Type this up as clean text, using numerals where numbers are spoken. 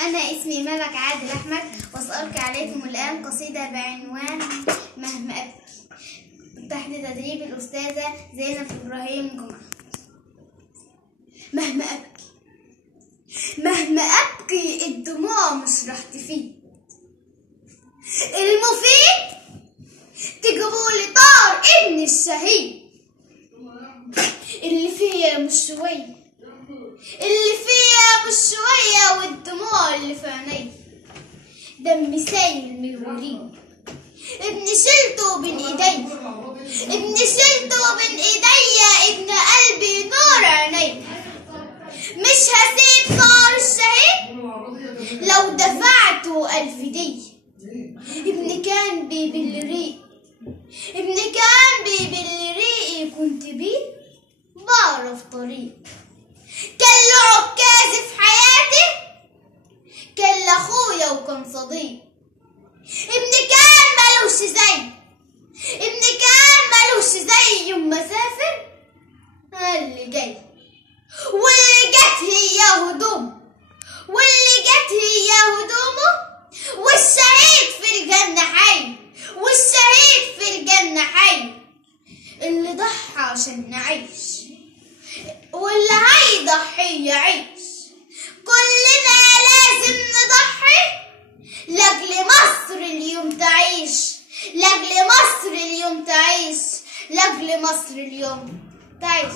أنا اسمي ملك عادل أحمد، وسألقي عليكم الآن قصيدة بعنوان مهما أبكي تحت تدريب الأستاذة زينب إبراهيم جمعة. مهما أبكي مهما أبكي الدموع مش راح تفيد، المفيد تجيبولي طار ابن الشهيد. اللي فيا مش شوية، اللي فيا مش شوية، والدموع اللي في عيني دمي سايل من الوريد. ابني شلته بين ايدي، ابني شلته بين ايدي، ابن قلبي نور عيني. مش هسيب طار الشهيد لو دفعته 1000 دي. ابني كان بيبل ريقي، ابني كان بيبل ريقي، كنت بيه بعرف طريق. كان له عكازي في حياتي، كان لاخويا وكان صديق. ابني كان ملوش زي، ابني كان ملوش زي، يوم ما سافر اللي جاي. واللي جت هي هدوم، واللي جت هي هدومه، والشهيد في الجنة حي، والشهيد في الجنة حي. اللي ضحى عشان نعيش، واللي هيضحي يعيش. كلنا لازم نضحي لاجل مصر اليوم تعيش، لاجل مصر اليوم تعيش، لاجل مصر اليوم تعيش.